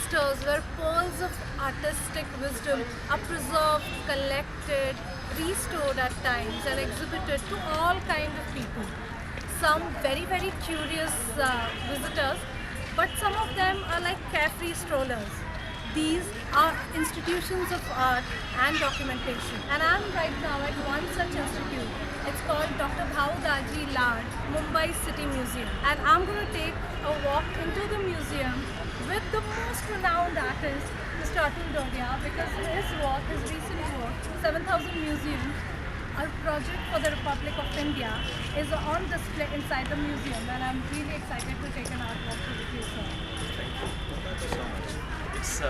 clusters where pearls of artistic wisdom are preserved, collected, restored at times, and exhibited to all kinds of people. Some very curious visitors, but some of them are like carefree strollers. These are institutions of art and documentation. And I'm right now at one such institute. It's called Dr. Bhau Daji Lad, Mumbai City Museum. And I'm going to take a walk into the museum with the most renowned artist, Mr. Atul Dodia, because his work, his recent work, 7,000 Museums, a project for the Republic of India, is on display inside the museum. And I'm really excited to take an art walk with you, sir. Thank you so much. It's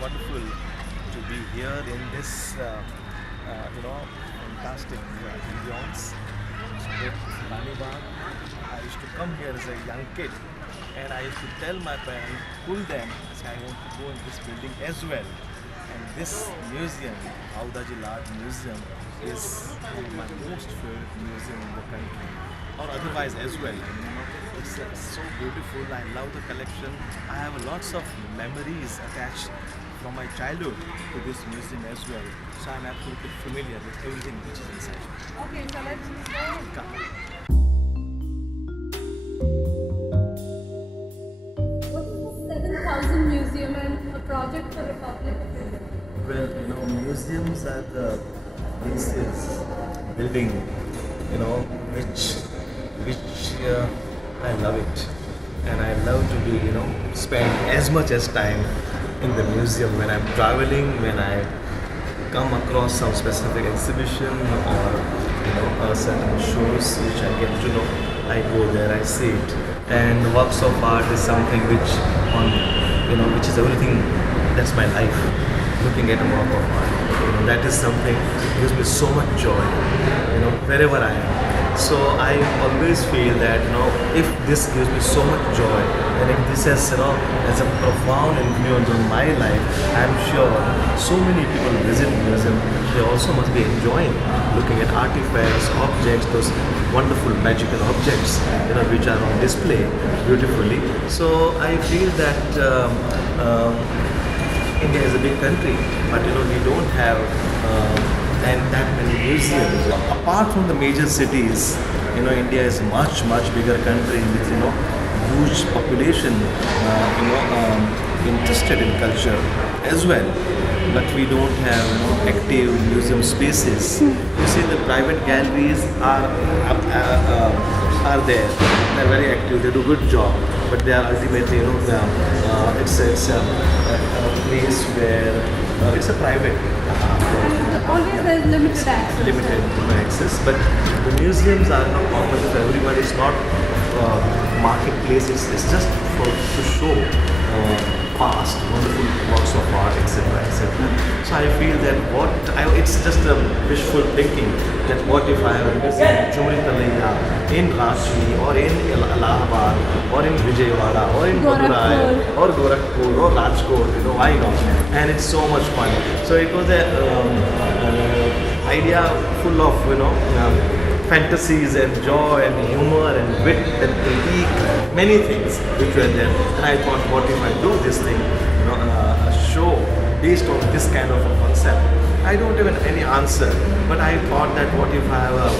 wonderful to be here in this, fantastic ambience with Rani Bagh. I used to come here as a young kid, and I used to tell my parents, pull them, say I want to go in this building as well. And this museum, Bhau Daji Lad Museum, is my most favorite museum in the country, or otherwise as well. It's so beautiful. I love the collection. I have lots of memories attached from my childhood to this museum as well. So I'm absolutely familiar with everything which is inside. Okay, so let's go. Come. What is the 7,000 Museum and a project for Republic of India? Well, museums are the places, building, which I love it, and I love to be, spend as much as time in the museum when I'm traveling, when I come across some specific exhibition or certain shows which I get to know. I go there, I see it, and works of art is something which is everything. That's my life. Looking at a work of art, that is something that gives me so much joy, wherever I am. So I always feel that, if this gives me so much joy, and if this has a profound influence on my life, I'm sure so many people visit museum, they also must be enjoying looking at artifacts, objects, those wonderful magical objects, which are on display beautifully. So I feel that India is a big country, but we don't have that many museums. Apart from the major cities, India is much bigger country with huge population, interested in culture as well. But we don't have active museum spaces. You see, the private galleries are there. They're very active. They do good job, but they are ultimately, it's a place where it's a private. Always there's limited access. Limited access, but the museums are not open to everyone. It's not marketplace. It's just to show past wonderful works of art, etc. So I feel that it's just a wishful thinking that what if I have a museum in Chumri Talaiya, in Ranchi, or in Allahabad, or in Vijayawada, or in Madurai, or Gorakhpur, or Rajkot, why not? And it's so much fun. So it was an idea full of fantasies and joy and humor and wit and critique, many things which were there. And I thought, what if I do this thing, a show based on this kind of a concept? I don't have any answer, but I thought that what if I have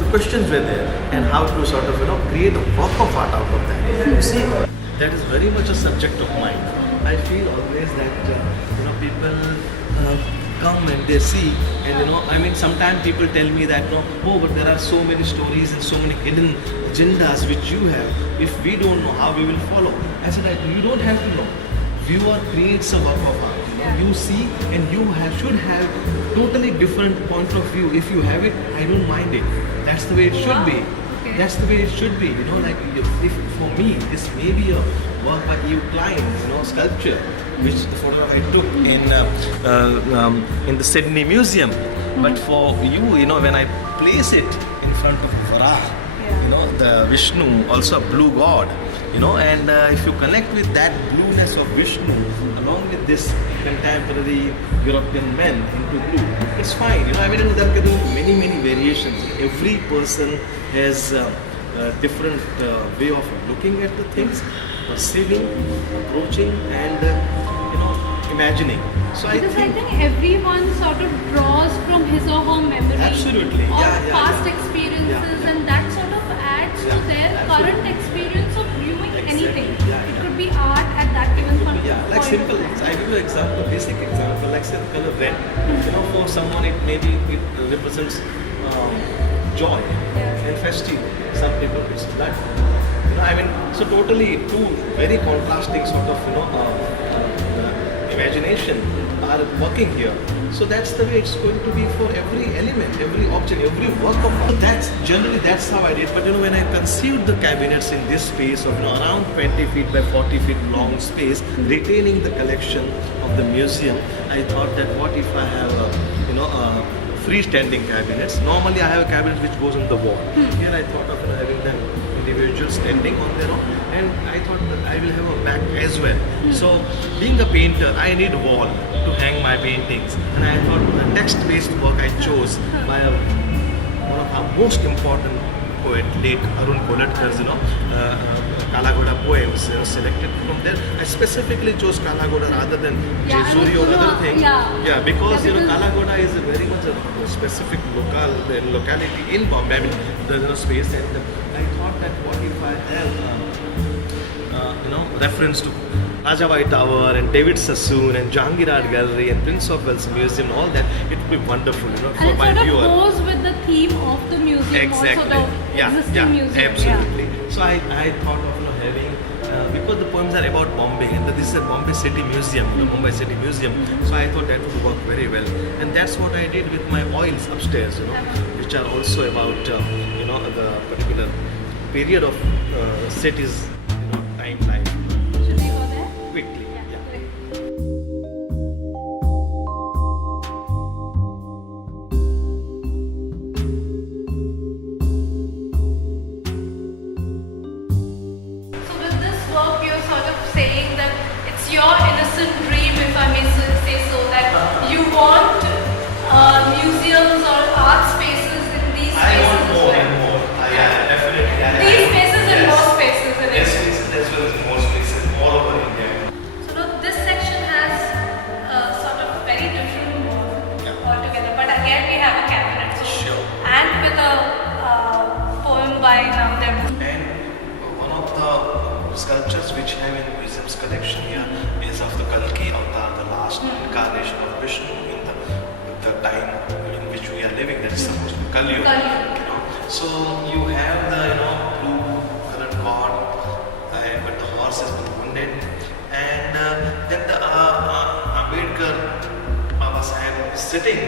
the questions were there, and how to sort of create a work of art out of that. You see, that is very much a subject of mine. I feel always that people come and they see, and sometimes people tell me that but there are so many stories and so many hidden agendas which you have. If we don't know, how we will follow? I said, you don't have to know. Viewer creates a work of art. You see, and should have totally different point of view. If you have it, I don't mind it. That's the way it should be. Okay. That's the way it should be. If for me, this may be a work by Eve Klein, sculpture, which the photograph I took in the Sydney Museum. But for you, when I place it in front of Varaha, the Vishnu, also a blue god, and if you connect with that blueness of Vishnu along with this contemporary European men into blue, it's fine. There can be many variations. Every person has a different way of looking at the things, perceiving, approaching, and imagining. So Because I think everyone sort of draws from his or her memory Absolutely. of Yeah, past yeah. experiences, Yeah. and that sort of adds to Yeah, their absolutely. current experience of viewing Exactly. anything. Yeah, It yeah. could be art at that given point. Yeah, like point simple. of time. I give you an example, basic example, like say the color red. For someone it maybe it represents joy and festive. Some people it's blood. I mean, so totally two very contrasting sort of imagination are working here. So that's the way it's going to be for every element, every object, every work of art. That's how I did. But when I conceived the cabinets in this space of around 20 feet by 40 feet long space, retaining the collection of the museum, I thought that what if I have freestanding cabinets. Normally I have a cabinet which goes on the wall. Here I thought of having them individual standing on their own, and I thought that I will have a back as well. So being a painter, I need wall to hang my paintings, and I thought the text-based work I chose by one of our most important poet, late Arun Kolatkar's, Kalagoda poems, selected from there. I specifically chose Kalagoda rather than Yeah, Jesuri or other thing. yeah. Because Yeah, because- Kalagoda is a very much a specific locality in Bombay. I mean, the space, and I thought that what if I have reference to Rajabhai Tower and David Sassoon and Jahangir Art Gallery and Prince of Wales Museum, all that, it would be wonderful, for And it my sort of viewer. goes with the theme of the museum, Exactly. also the existing museum. Absolutely. So I thought of having because the poems are about Bombay, and this is a Bombay City Museum, the Mumbai City Museum. So I thought that would work very well, and that's what I did with my oils upstairs, which are also about the particular period of city's timeline. Should we go there? Quickly. Yeah. Great. So with this work, you're sort of saying that it's your innocent dream, if I may say so, that you want museums or art spaces in these I spaces want as more well. and more. Definitely. These spaces and Yes. more spaces in Yes, it. spaces as well as more spaces all over India. So now this section has sort of very different mood altogether, but again we have a cabinet. So Sure. and with a poem by Namdev. And one of the sculptures which have in the museum's collection here is of the Kalki avatar, the last incarnation of Vishnu in the time in which we are living. That is supposed to be Kali Yuga. Kali Yuga. So you have the blue colored god, but the horse has been wounded, and then the Ambedkar Baba Sahib is sitting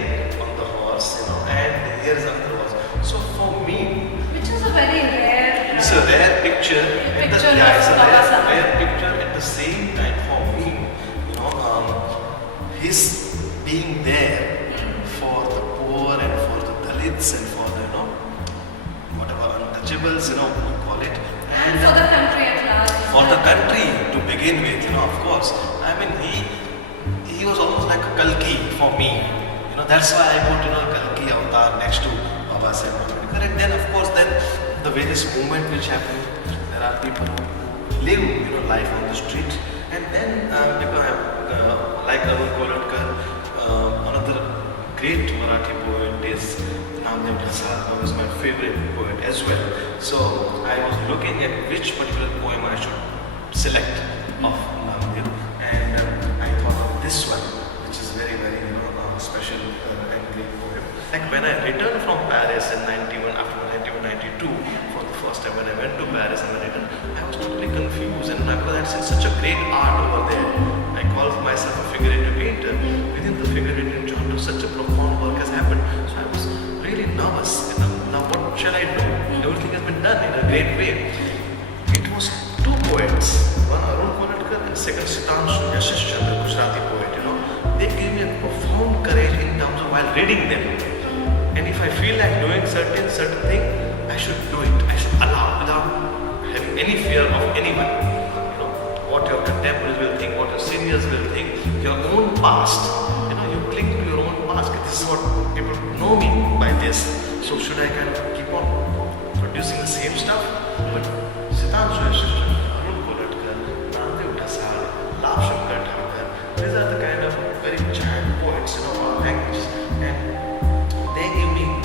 on the horse, and here is another horse. So for me, Which is a very rare. it's a rare picture. Picture It's a of Baba Sahib. rare picture. At the same time, for me, his being there for the poor and for the Dalits and for the whatever untouchables, you call it, And for the country at large. for the country to begin with, of course. I mean, he was almost like a Kalki for me. That's why I put Kalki avatar next to Baba Sahib Ambedkar. And then, of course, the various movement which happen. There are people who live, life on the street, and then people have like Arun Kolatkar, another great Marathi poet is Namdev Prasad, who is my favorite poet as well. So I was looking at which particular poem I should select of Namdev, and I thought of this one, which is very, very special and great poem. Like when I returned from Paris in 91, after 1992, for the first time when I went to Paris and I returned, I was totally confused, and because I'd seen such a great art over there. I called myself a figurative painter. Within the figurative genre, such a profound work has happened. So I was really nervous. Now what shall I do? Everything has been done in a great way. It was two poets, one Arun Kolatkar and second Sitanshu Yashish Chandra, Gujarati poet. They gave me a profound courage in terms of while reading them. And if I feel like doing certain thing, I should do it. I should allow without having any fear of anyone. What your contemporaries will think, what your seniors will think, your own past. You cling to your own past. This is what people know me by this. So should I kind of keep on producing the same stuff? But Sitanshu Yashish Chandra, Arun Kolatkar,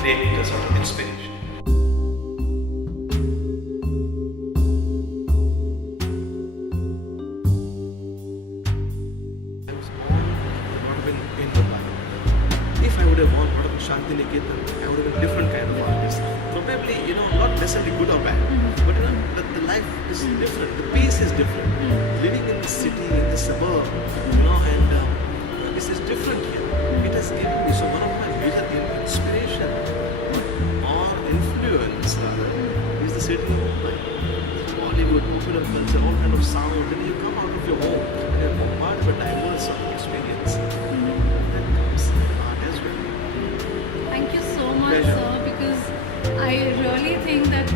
take a sort of inspiration. I was born in Mumbai. If I would have born out of Shantiniketan, I would have been a different kind of artist. Probably, not necessarily good or bad, but the life is different. The pace is different. Living in the city, in the suburb, and this is different here. It has given me so one of my major inspiration or influence rather is the city of Mumbai. Bollywood, popular culture, all kind of sound, and you come out of your home and you're bombarded with diverse experience. That comes in art as well. Thank you so much, Pleasure. sir, because I really think that,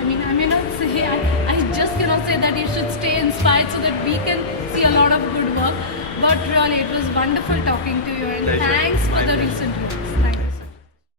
I may not say, I just cannot say that you should stay inspired so that we can see a lot of good work. But really, it was wonderful talking to you, and Pleasure. thanks for My the pleasure. recent release. Thank you.